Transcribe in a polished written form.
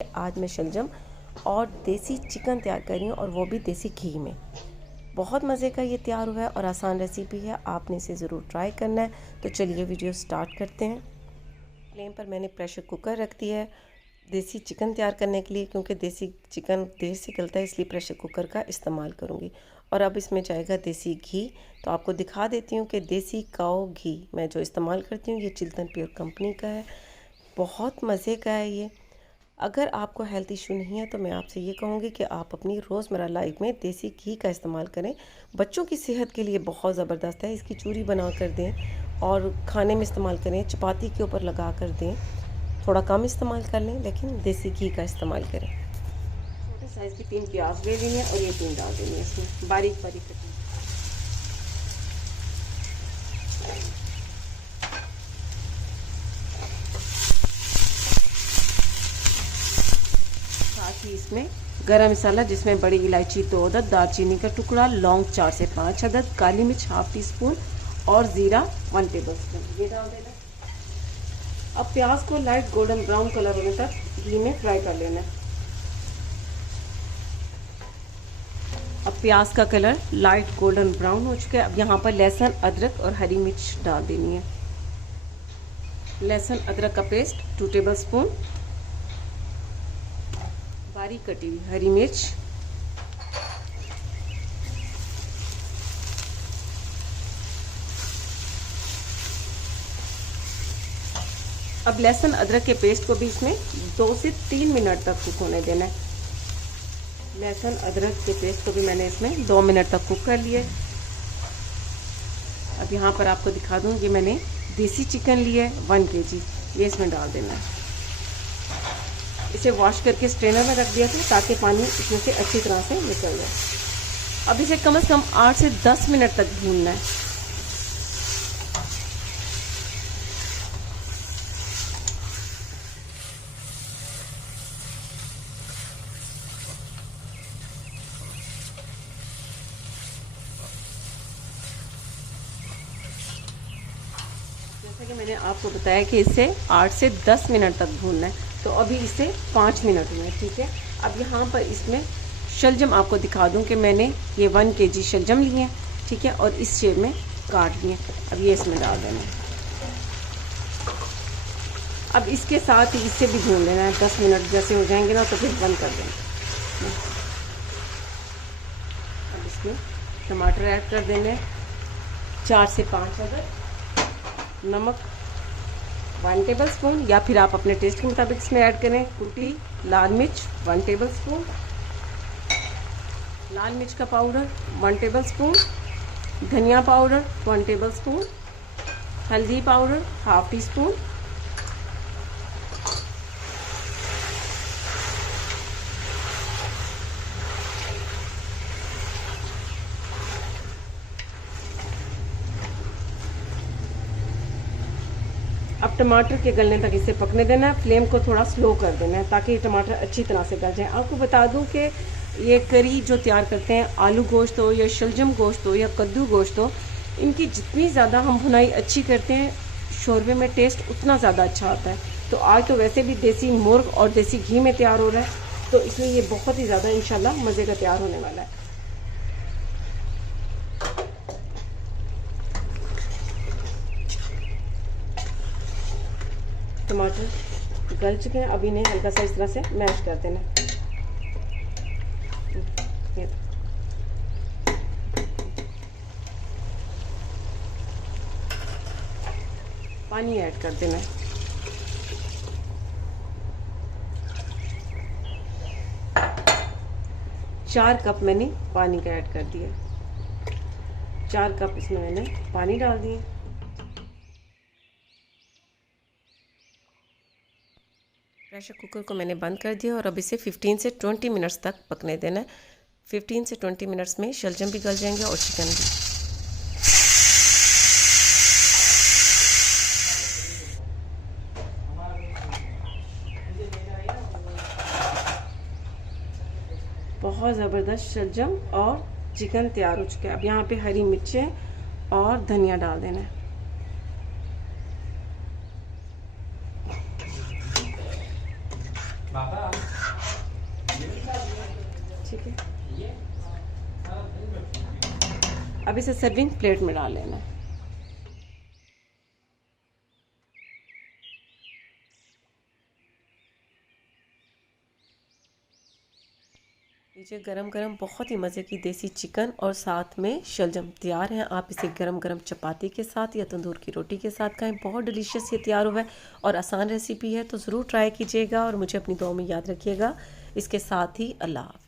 आज मैं शलजम और देसी चिकन तैयार कर रही हूँ और वो भी देसी घी में। बहुत मज़े का ये तैयार हुआ है और आसान रेसिपी है, आपने इसे ज़रूर ट्राई करना है। तो चलिए वीडियो स्टार्ट करते हैं। फ्लेम पर मैंने प्रेशर कुकर रख दिया है देसी चिकन तैयार करने के लिए, क्योंकि देसी चिकन देर से गलता है इसलिए प्रेशर कुकर का इस्तेमाल करूँगी। और अब इसमें जाएगा देसी घी। तो आपको दिखा देती हूँ कि देसी काऊ घी मैं जो इस्तेमाल करती हूँ ये चिल्तन प्योर कंपनी का है। बहुत मज़े का है ये। अगर आपको हेल्थ इशू नहीं है तो मैं आपसे ये कहूँगी कि आप अपनी रोज़मर्रा लाइफ में देसी घी का इस्तेमाल करें। बच्चों की सेहत के लिए बहुत ज़बरदस्त है। इसकी चूरी बना कर दें और खाने में इस्तेमाल करें, चपाती के ऊपर लगा कर दें। थोड़ा कम इस्तेमाल कर लें लेकिन देसी घी का इस्तेमाल करें। छोटे साइज़ की 3 प्याज ले ली हैं और ये 3 डाल देंगे इसमें बारीक बारीक कटी। साथ ही इसमें गरम मसाला जिसमें बड़ी इलायची 2 अदद, दालचीनी का टुकड़ा, लौंग 4 से 5 अदद, काली मिर्च हाफ टी स्पून और ज़ीरा 1 टेबलस्पून ये डाल देना। अब प्याज को लाइट गोल्डन ब्राउन कलर होने तक घी में फ्राई कर लेना है। अब प्याज का कलर लाइट गोल्डन ब्राउन हो चुका है। अब यहाँ पर लहसुन, अदरक और हरी मिर्च डाल देनी है। लहसुन अदरक का पेस्ट 2 टेबलस्पून, बारीक कटी हुई हरी मिर्च, अब लहसुन अदरक के पेस्ट को भी इसमें 2 से 3 मिनट तक कुक होने देना है। लहसुन अदरक के पेस्ट को भी मैंने इसमें 2 मिनट तक कुक कर लिए। अब यहाँ पर आपको दिखा दूँ कि मैंने देसी चिकन लिया है 1 kg, ये इसमें डाल देना है। इसे वॉश करके स्ट्रेनर में रख दिया था ताकि पानी इसमें से अच्छी तरह से निकल जाए। अब इसे कम से कम 8 से 10 मिनट तक भूनना है। जैसा कि मैंने आपको बताया कि इसे 8 से 10 मिनट तक भूनना है, तो अभी इसे 5 मिनट हुए, ठीक है। अब यहाँ पर इसमें शलजम आपको दिखा दूँ कि मैंने ये 1 kg शलजम लिए हैं, ठीक है, और इस शेप में काट लिए। अब ये इसमें डाल देना है। अब इसके साथ ही इससे भी भून लेना है। 10 मिनट जैसे हो जाएंगे ना तो फिर बंद कर देंगे। अब इसमें टमाटर ऐड कर देने 4 से 5 अदद, नमक 1 टेबलस्पून या फिर आप अपने टेस्ट के मुताबिक इसमें ऐड करें। कुटी लाल मिर्च 1 टेबलस्पून, लाल मिर्च का पाउडर 1 टेबलस्पून, धनिया पाउडर 1 टेबलस्पून, हल्दी पाउडर हाफ टी स्पून, अब टमाटर के गलने तक इसे पकने देना है। फ्लेम को थोड़ा स्लो कर देना है ताकि टमाटर अच्छी तरह से गल जाए। आपको बता दूं कि ये करी जो तैयार करते हैं, आलू गोश्त हो या शलजम गोश्त हो या कद्दू गोश्त हो, इनकी जितनी ज़्यादा हम भुनाई अच्छी करते हैं शोरबे में टेस्ट उतना ज़्यादा अच्छा आता है। तो आज तो वैसे भी देसी मुर्ग और देसी घी में तैयार हो रहा है, तो इसलिए ये बहुत ही ज़्यादा इंशाल्लाह मज़े का तैयार होने वाला है। टमाटर गल चुके हैं, अब इन्हें हल्का सा इस तरह से मैश कर देना। पानी ऐड कर देना। 4 कप मैंने पानी का ऐड कर दिया। 4 कप इसमें मैंने पानी डाल दिए। प्रेशर कुकर को मैंने बंद कर दिया और अब इसे 15 से 20 मिनट्स तक पकने देना है। 15 से 20 मिनट्स में शलजम भी गल जाएंगे और चिकन भी। बहुत ज़बरदस्त शलजम और चिकन तैयार हो चुका है। अब यहाँ पे हरी मिर्चें और धनिया डाल देना है। बाबा ठीक है, अब इसे सर्विंग प्लेट में डाल लेना है। लीजिए गरम गरम बहुत ही मज़े की देसी चिकन और साथ में शलजम तैयार हैं। आप इसे गरम गरम चपाती के साथ या तंदूर की रोटी के साथ खाएं। बहुत डिलीशियस ये तैयार हुआ है और आसान रेसिपी है, तो ज़रूर ट्राई कीजिएगा और मुझे अपनी दुआ में याद रखिएगा। इसके साथ ही अल्लाह हाफ़िज़।